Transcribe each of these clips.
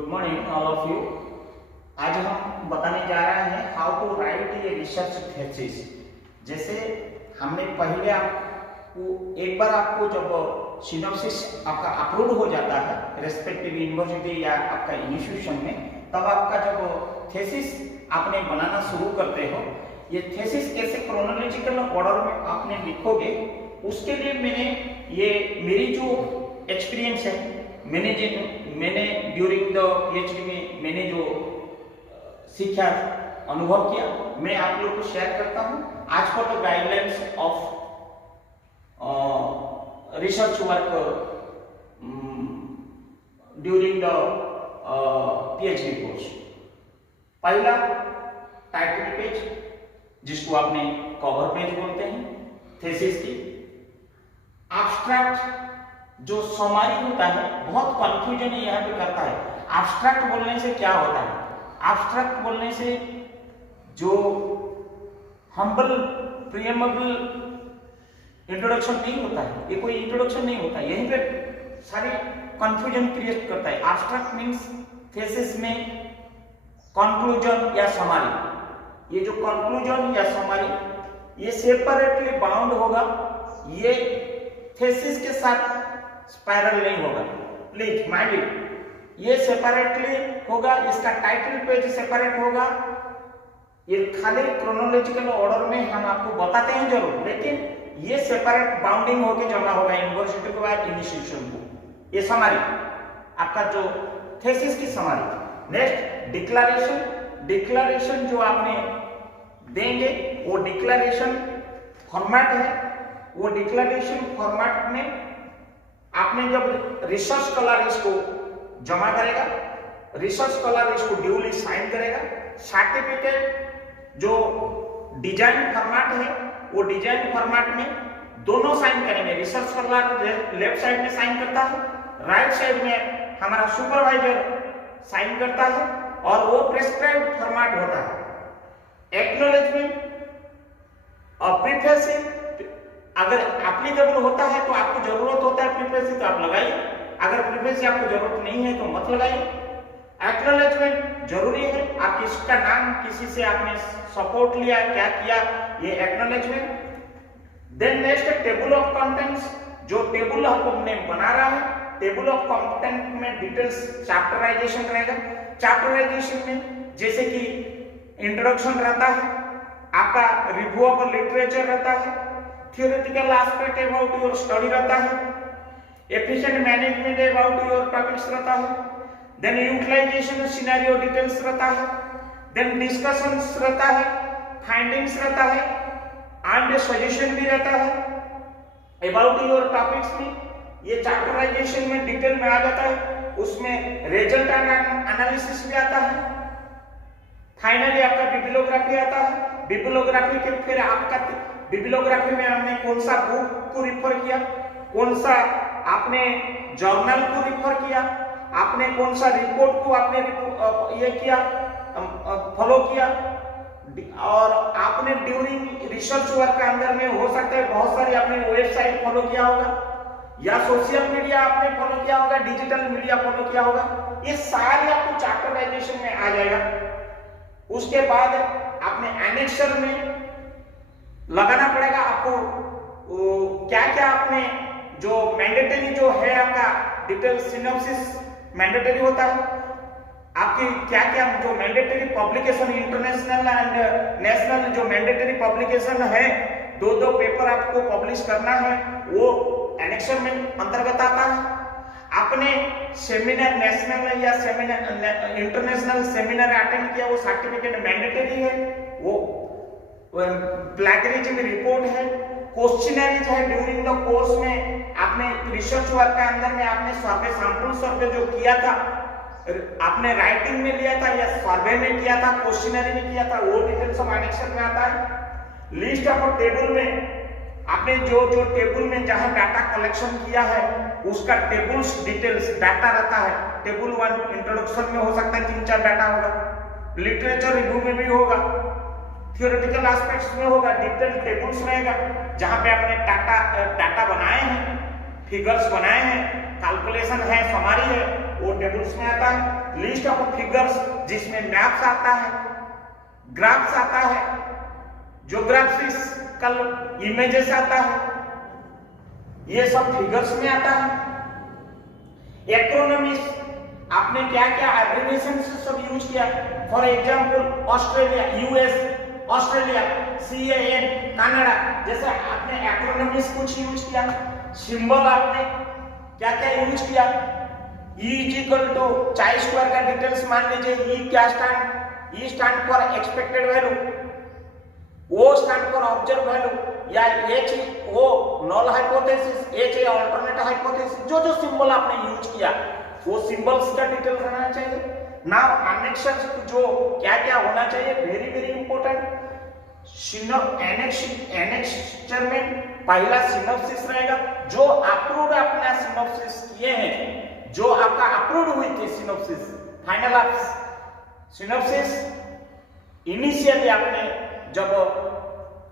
Good morning all of you. आज हम बताने जा रहे हैं how to write a research thesis. जैसे हमने पहले आपको एक बार आपको जब सिनॉप्सिस आपका अप्रूव हो जाता है रेस्पेक्टिव यूनिवर्सिटी या आपका इंस्टीट्यूशन में, तब आपका जब थीसिस आपने बनाना शुरू करते हो, ये थीसिस कैसे क्रोनोलॉजिकल ऑर्डर में आपने लिखोगे, उसके लिए मेरी जो एक्सपीरियंस है, मैंने ड्यूरिंग द पीएचडी में मैंने जो सीखा अनुभव किया, मैं आप लोग को शेयर करता हूँ। आज for the guidelines of research work during the PhD course. पहला टाइटल पेज, जिसको आपने कवर पेज बोलते हैं थीसिस की। एब्स्ट्रैक्ट जो समरी होता है, बहुत कंफ्यूजन यहाँ पे करता है। एब्स्ट्रैक्ट बोलने से क्या होता है? एब्स्ट्रैक्ट बोलने से जो हम्बल प्रीएम्बल इंट्रोडक्शन नहीं होता है, ये कोई इंट्रोडक्शन नहीं होता है, यहीं पे सारी कंफ्यूजन क्रिएट करता है। एब्स्ट्रैक्ट मींस थीसिस में कंक्लूजन या समरी। ये जो कंक्लूजन या समरी ये सेपरेटली बाउंड होगा, ये थीसिस के साथ स्पाइरल नहीं होगा, प्लीज माइंड इट। ये सेपरेटली होगा, इसका टाइटल पेज सेपरेट होगा। ये खाली क्रोनोलॉजिकल ऑर्डर में हम आपको बताते हैं जरूर, लेकिन ये सेपरेट बाउंडिंग होके जमा होगा यूनिवर्सिटी के बाद इंस्टीट्यूशन को। ये समरी आपका जो थीसिस की समरी। Next declaration. डिक्लेरेशन जो आपने देंगे वो डिक्लेरेशन फॉर्मेट है। वो डिक्लेरेशन फॉर्मेट में आपने जब रिसर्च स्कॉलर इसको जमा करेगा, रिसर्च स्कॉलर इसको ड्यूली साइन करेगा। सर्टिफिकेट जो डिजाइन फॉर्मेट है, वो डिजाइन फॉर्मेट में दोनों साइन करेंगे। रिसर्च स्कॉलर लेफ्ट साइड में साइन करता है, राइट साइड में हमारा सुपरवाइजर साइन करता है, और वो प्रिस्क्राइब्ड फॉर्मेट होता है। एक्नॉलेजमेंट और प्रीफेसिंग अगर एप्लीकेबल होता है तो आपको जरूरत होता है प्रीफेस, तो आप लगाइए। अगर प्रीफेस आपको जरूरत नहीं है तो मत लगाइए। एक्नॉलेजमेंट जरूरी है। आप किसका नाम, किसी से आपने सपोर्ट लिया, क्या किया, ये acknowledgement. Then next table of contents. जो टेबल हमने बना रहा है, टेबल ऑफ कंटेंट में डिटेल्स चैप्टराइजेशन रहेगा। चैप्टराइजेशन में जैसे कि इंट्रोडक्शन रहता है, आपका रिव्यू ऑफ लिटरेचर रहता है, theoretical aspect about your study रहता है, efficient management about your topics रहता है, देन यूटिलाइजेशन सिनेरियो डिटेल्स रहता है, देन डिस्कशंस रहता है, फाइंडिंग्स रहता है, एंड सजेशन भी रहता है अबाउट योर टॉपिक्स में। ये चैप्टराइजेशन में डिटेल में आ जाता है। उसमें रिजल्ट एनालिसिस भी आता है। फाइनली आपका बिब्लियोग्राफी आता है। बिब्लियोग्राफी के फिर आपका बिब्लियोग्राफी में हमने कौन सा बुक को रिफर किया, कौन सा आपने जर्नल को रिफर किया, आपने कौन सा रिपोर्ट को आपने ये किया, फॉलो किया, और आपने ड्यूरिंग रिसर्च वर्क के अंदर में हो सकता है बहुत सारी आपने वेबसाइट फॉलो किया होगा, या सोशल मीडिया आपने फॉलो किया होगा, डिजिटल मीडिया फॉलो किया होगा। ये सारे आपको चैप्टराइजेशन में आ जाएगा। उसके बाद आपने एनेक्सर में लगाना पड़ेगा आपको क्या क्या आपने जो मैंडेटरी जो है आपका डिटेल सिनॉप्सिस मैंडेटरी होता है। आपकी क्या क्या जो mandatory publication international and national जो मैंडेटरी पब्लिकेशन है, दो पेपर आपको पब्लिश करना है, वो एनेक्सर में अंतर्गत आता है। आपने सेमिनार नेशनल या सेमिनार इंटरनेशनल सेमिनार अटेंड किया, वो सर्टिफिकेट मैंडेटरी है। वो प्लैगरिज्म रिपोर्ट है, क्वेश्चनरीज है। ड्यूरिंग द कोर्स में आपने रिसर्च वर्क के अंदर में आपने सर्वे सैंपल सर्वे जो किया था, आपने राइटिंग में लिया था या सर्वे में किया था, क्वेश्चनरी में किया था, वो डिटेल्स सब एनेक्सर में आता है। लिस्ट ऑफ टेबल में आपने जो टेबल में जहां डाटा कलेक्शन किया है उसका टेबल्स डिटेल्स डाटा रहता है। टेबल 1 इंट्रोडक्शन में हो सकता है 3-4 डाटा होगा, लिटरेचर रिव्यू में भी होगा, थियोरेटिकल एस्पेक्ट्स में होगा, डिटेल टेबल्स रहेगा जहां पे आपने डाटा बनाए हैं, फिगर्स बनाए हैं, कैलकुलेशन है, समरी है, वो टेबल्स में आता है। लिस्ट ऑफ फिगर्स जिसमें मैप्स आता है, ग्राफ्स आता है, ज्योग्राफिकल इमेजेस आता है, ये सब फिगर्स में आता है। एक्रोनॉमिस आपने क्या क्या एब्रिविएशन से सब यूज किया, for example Australia, US, Australia, CAN, Canada, जैसे आपने एक्रोनॉमिस कुछ यूज किया। सिंबल आपने क्या क्या यूज किया, E = चाई स्क्वायर का डिटेल्स मान लीजिए, E stand for expected value, O stand for observe value, या H O null hypothesis, H alternate hypothesis, जो सिंबल आपने यूज किया वो सिंबल्स का डिटेल रहना चाहिए। नाउ एनेक्शंस जो क्या क्या होना चाहिए, वेरी वेरी इंपॉर्टेंट। एनेक्स्चर में पहला सिनॉप्सिस रहेगा, जो अप्रूव्ड अपना सिनॉप्सिस किए हैं, जो आपका अप्रूव्ड हुई थी सिनॉप्सिस, फाइनल आप सिनॉप्सिस इनिशियली आपने जब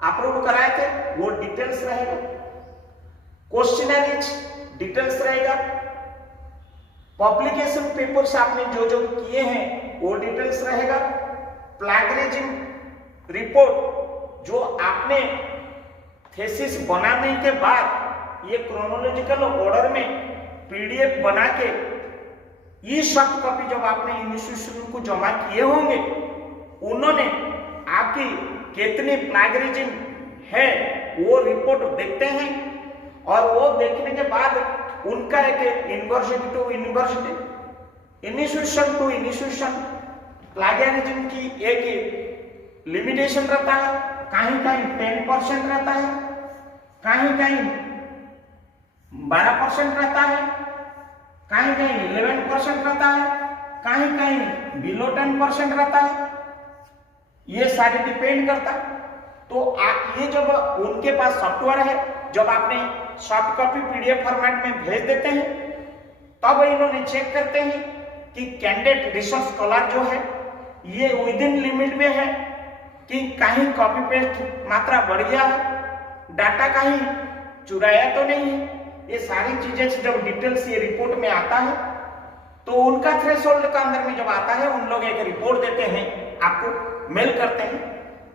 अप्रूव कराए थे वो डिटेल्स रहेगा। क्वेश्चनरीज डिटेल्स रहेगा। पब्लिकेशन पेपर्स आपने जो जो किए हैं वो डिटेल्स रहेगा। प्लैगियरिज्म रिपोर्ट जो आपने थीसिस बनाने के बाद ये क्रोनोलॉजिकल ऑर्डर में PDF बना के ये सॉफ्ट कॉपी जब आपने इंस्टीट्यूशन को जमा किए होंगे, उन्होंने आपकी कितनी प्लैगियरिज्म है वो रिपोर्ट देखते हैं, और वो देखने के बाद उनका एक university to university, institution to institution plagiarism की एक लिमिटेशन रहता है। कहीं कहीं 10% रहता है, कहीं कहीं 12% रहता है, कहीं कहीं 11% रहता है, कहीं कहीं बिलो 10% रहता है। ये सारे डिपेंड करता है। तो ये जब उनके पास सॉफ्टवेयर है, जब आपने सॉफ्ट कॉपी PDF फॉर्मेट में भेज देते हैं, तब इन्होंने चेक करते हैं कि कैंडिडेट रिसर्च स्कॉलर जो है ये विद इन लिमिट में है कि कहीं कॉपी पेस्ट मात्रा बढ़ गया है, डाटा कहीं चुराया तो नहीं है। ये सारी चीजें जब डिटेल्स ये रिपोर्ट में आता है, तो उनका थ्रेशोल्ड का अंदर में जब आता है, उन लोग एक रिपोर्ट देते हैं, आपको मेल करते हैं।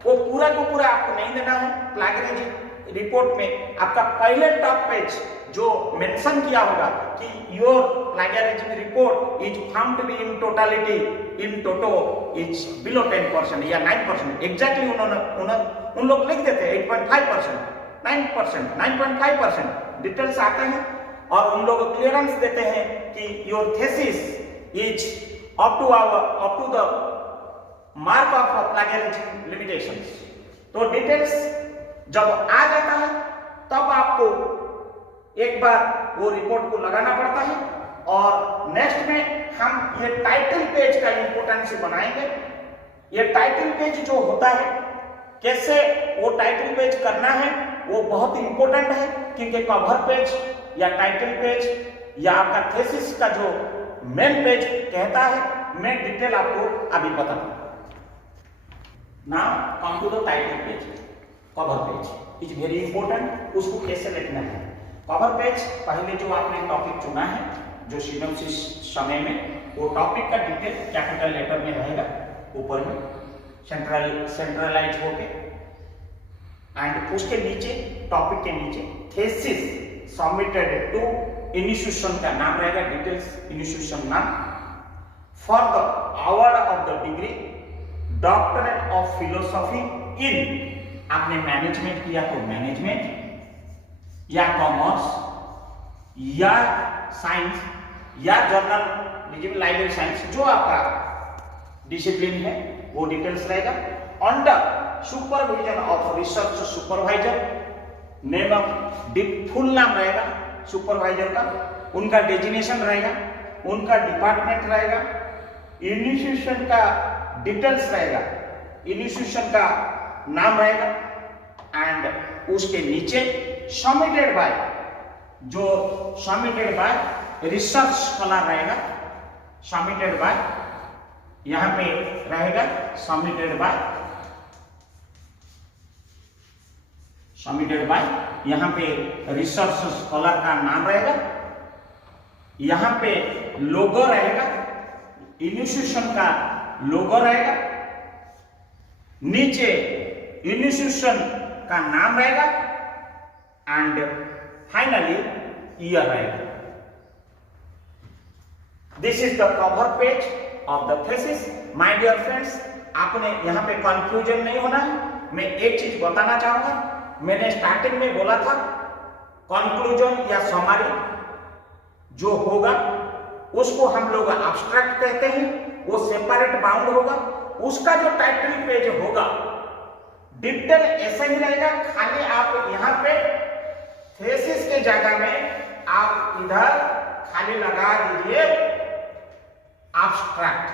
वो पूरा को पूरा आपको नहीं देना है। प्लैगियरिज्म रिपोर्ट में आपका पहले टॉप पेज जो मेंशन किया होगा कि your plagiarism report is found to be in totality in toto is below 10% या 9%, एग्जैक्टली उन लोग लिख देते हैं 8.5%, 9%, 9.5% डिटेल्स आते हैं, और उन लोग क्लियरेंस देते हैं कि your thesis is up to the mark of plagiarism limitations. तो डिटेल्स जब आ जाता है, तब आपको एक बार वो रिपोर्ट को लगाना पड़ता है। और नेक्स्ट में हम ये टाइटल पेज का इंपोर्टेंस बनाएंगे। ये टाइटल पेज जो होता है, कैसे वो टाइटल पेज करना है, वो बहुत इंपॉर्टेंट है, क्योंकि कवर पेज या टाइटल पेज या आपका थीसिस का जो मेन पेज कहता है, मैं डिटेल आपको अभी बताऊंगा। Now come to the title page. Cover page is very important. उसको कैसे लिखना है? कवर पेज पहले जो आपने टॉपिक चुना है, जो सिनॉप्सिस समय में, वो टॉपिक का डिटेल कैपिटल लेटर में रहेगा, ऊपर में सेंट्रलाइज होके, एंड उसके नीचे टॉपिक के नीचे थीसिस सबमिटेड टू इंस्टीट्यूशन का नाम रहेगा, डिटेल्स इंस्टीट्यूशन नाम, for the award of the degree doctorate of philosophy in, आपने मैनेजमेंट किया तो मैनेजमेंट या कॉमर्स या साइंस या जर्नलिज्म लाइब्रेरी साइंस, जो आपका डिसिप्लिन है वो डिटेल्स रहेगा। Under supervision of research supervisor, name of full नाम रहेगा सुपरवाइजर का, उनका डेजिग्नेशन रहेगा, उनका डिपार्टमेंट रहेगा, इंस्टीट्यूशन का डिटेल्स रहेगा, इंस्टीट्यूशन का नाम रहेगा, एंड उसके नीचे सबमिटेड बाय, जो सबमिटेड बाय रिसर्च स्कॉलर रहेगा, सबमिटेड बाय, यहां पे रहेगा सबमिटेड बाय, सबमिटेड बाय, यहां पे रिसर्च स्कॉलर का नाम रहेगा, यहां पे लोगो रहेगा, इंस्टीट्यूशन का लोगो रहेगा, नीचे इंस्टीट्यूशन का नाम रहेगा एंड फाइनली ईयर रहेगा। This is the cover page of the thesis. My dear friends, आपने यहां पे कंफ्यूजन नहीं होना है। मैं एक चीज बताना चाहूंगा, मैंने स्टार्टिंग में बोला था कंक्लूजन या समरी जो होगा उसको हम लोग एब्स्ट्रैक्ट कहते हैं, वो सेपरेट बाउंड होगा। उसका जो टाइटल पेज होगा डिटेल ऐसा ही रहेगा, खाली आप यहां पे थीसिस के जगह में आप इधर खाली लगा दीजिए abstract,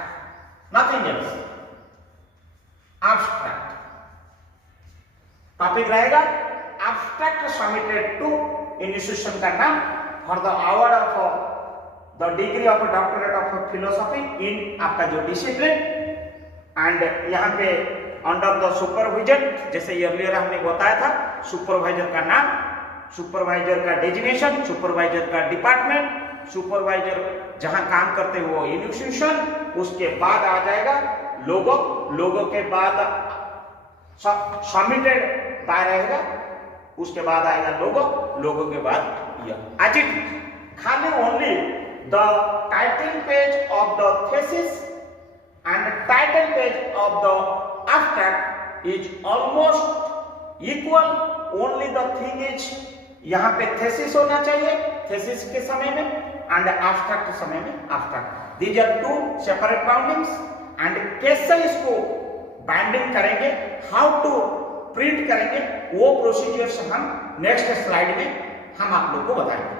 nothing else, abstract. Topic रहेगा एब्स्ट्रैक्ट सबमिटेड टू इंस्टीट्यूशन का नाम for the award of the degree of doctorate of philosophy in आपका जो डिसिप्लिन एंड यहाँ पे अंडर द सुपरविजन, जैसे अर्लियर हमने बताया था, सुपरवाइजर का नाम, सुपरवाइजर का डेजिग्नेशन, सुपरवाइजर का डिपार्टमेंट, सुपरवाइजर जहां काम करते हैं वो इंस्टीट्यूशन, उसके बाद आ जाएगा लोगो, लोगो के बाद सबमिटेड बाय रहेगा, उसके बाद आएगा लोगो, लोगो के बाद यह आज खाली only the title page of the thesis and title page of the abstract is almost equal, only the thing is यहाँ पे thesis होना चाहिए thesis के समय में and abstract के समय में abstract। These are two separate boundings and कैसे इसको बाइंडिंग करेंगे, how to print करेंगे, वो प्रोसीजर्स हम नेक्स्ट स्लाइड में हम आप लोग को बताएंगे।